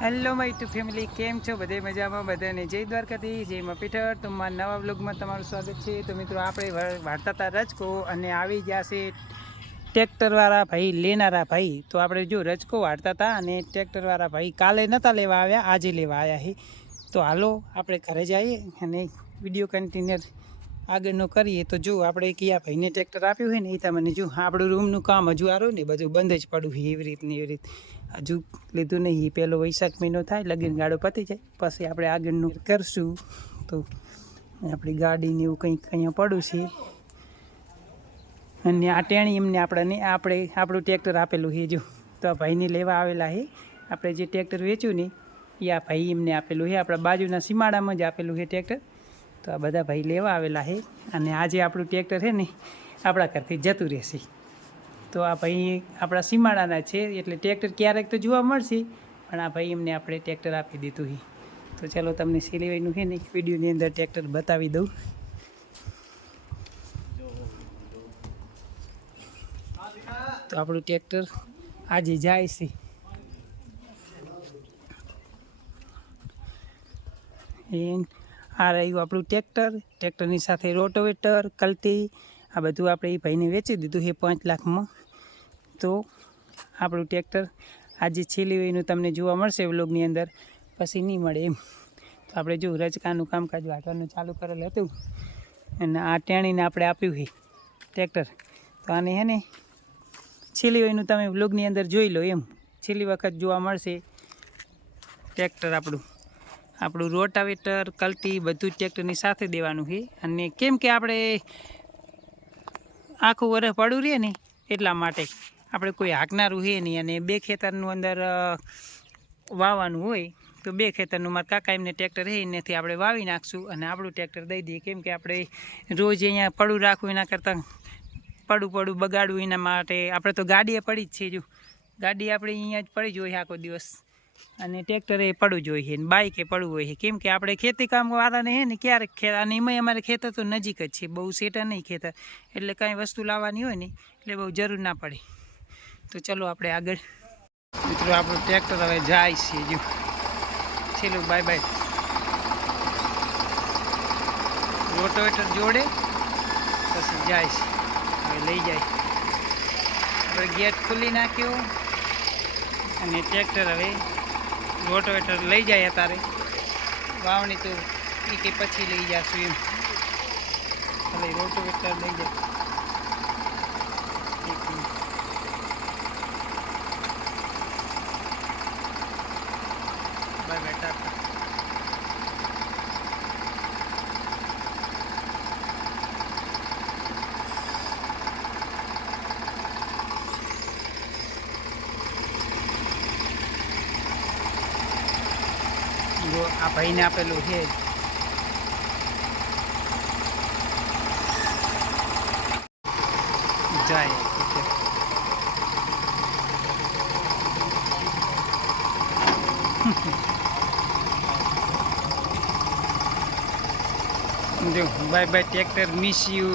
Hello my two family કેમ છો? બધે મજામાં, બધાને જય દ્વારકાથી જય મપીઠર પીઠર તો નવા બ્લોગમાં તમારું સ્વાગત છે. તો મિત્રો, આપણે વાર્તા હતા રજકો અને આવી ગયા છે ટ્રેક્ટરવાળા ભાઈ, લેનારા ભાઈ. તો આપણે જો રજકો વાળતા હતા અને ટ્રેક્ટરવાળા ભાઈ કાલે નહોતા લેવા આવ્યા, આજે લેવા આવ્યા છે. તો હાલો, આપણે ઘરે જઈએ અને વીડિયો કન્ટિન્યુ આગળનો કરીએ તો જો આપણે કયા ભાઈને ટ્રેક્ટર આપ્યું હોય ને એ તમને જો આપણું રૂમનું કામ હજુ આરો ને, બધું બંધ જ પડ્યું છે એવી રીતની એવી રીત. હજુ લીધું નહીં પહેલો વૈશાખ મહિનો થાય, લગીન ગાડો પતી જાય. પછી આપણે આગળનું કરશું. તો આપણી ગાડીને એવું કંઈક અહીંયા પડ્યું છે. અને આ ટેણી એમને આપણને આપણે, આપણું ટ્રેક્ટર આપેલું છે જો. તો આ ભાઈને લેવા આવેલા છે. આપણે જે ટ્રેક્ટર વેચ્યું ને એ આ ભાઈ એમને આપેલું છે. આપણા બાજુના સીમાડામાં જ આપેલું છે ટ્રેક્ટર તો આ બધા ભાઈ લેવા આવેલા છે અને આજે આપણું ટ્રેક્ટર છે ને, આપણા ઘરથી જતું રહેશે. તો આ ભાઈ આપણા સીમાડાના છે, એટલે ટ્રેક્ટર ક્યારેક તો જોવા મળશે, પણ આ ભાઈ એમને આપણે ટ્રેક્ટર આપી દીધું છે તો ચાલો તમને સિલેવાઈનું છે ને વિડીયોની અંદર ટ્રેક્ટર બતાવી દઉં. તો આપણું ટ્રેક્ટર આજે જાય છે. એ આ રહ્યું આપણું ટ્રેક્ટર, ટ્રેક્ટરની સાથે રોટોવેટર કલતી આ બધું આપણે એ ભાઈને વેચી દીધું છે પાંચ લાખમાં. તો આપણું ટ્રેક્ટર આજે છેલ્લી વયનું તમને જોવા મળશે વ્લોગની અંદર, પછી નહીં મળે એમ. તો આપણે જો રચકાનું કામકાજ વાટવાનું ચાલુ કરેલ હતું, અને આ ટેણીને આપણે આપ્યું છે ટ્રેક્ટર. તો આને હે ને છેલ્લી વયનું તમે વ્લોગની અંદર જોઈ લો એમ. છેલ્લી વખત જોવા મળશે ટ્રેક્ટર આપણું. આપણું રોટાવેટર, કલ્ટી, બધું ટ્રેક્ટરની સાથે દેવાનું છે. અને કેમ કે આપણે આખું વરસ પડું રહે ને એટલા માટે આપણે કોઈ હાંકનારું છે નહીં. અને બે ખેતરનું અંદર વાવવાનું હોય તો બે ખેતરનું. મારા કાકા એમને ટ્રેક્ટર છે, એનાથી આપણે વાવી નાખશું અને આપણું ટ્રેક્ટર દઈ દઈએ. કેમ કે આપણે રોજ અહીંયા પડું રાખવું એના કરતાં પડું પડું બગાડવું એના માટે. આપણે તો ગાડીએ પડી જ છે, જો. ગાડી આપણે અહીંયા જ પડી જ હોય આખો દિવસ. અને ટ્રેક્ટરે પડવું જોઈએ ને બાઇક પડવું હોય છે. કેમ કે આપણે ખેતી કામ વાળાને હે ને ક્યારેક ખે અને એમાંય અમારે ખેતર તો નજીક જ છે, બહુ સેટા નહીં ખેતર એટલે કાંઈ વસ્તુ લાવવાની હોય ને, એટલે બહુ જરૂર ના પડે. તો ચલો આપણે આગળ. મિત્રો, આપણું ટ્રેક્ટર હવે જાય છે, જો. છેલ્લું બાય બાય રોટોવેટર જોડે, પછી જાય છે. હવે લઈ જાય. આપણે ગેટ ખોલી નાખ્યો. અને ટ્રેક્ટર હવે રોટોવેટર લઈ જાય અત્યારે વાવણી તો એ કે પછી લઈ જશું એમ. એટલે રોટોવેટર લઈ જાય. બાય બાય જો આ ભાઈને આપેલું છે. જાય જો bye bye tractor miss you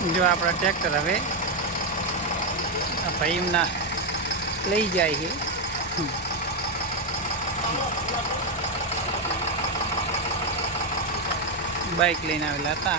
જો આપણા ટ્રેક્ટર હવે ભાઈ એમના લઈ જાય છે. બાઇક લઈને આવેલા હતા.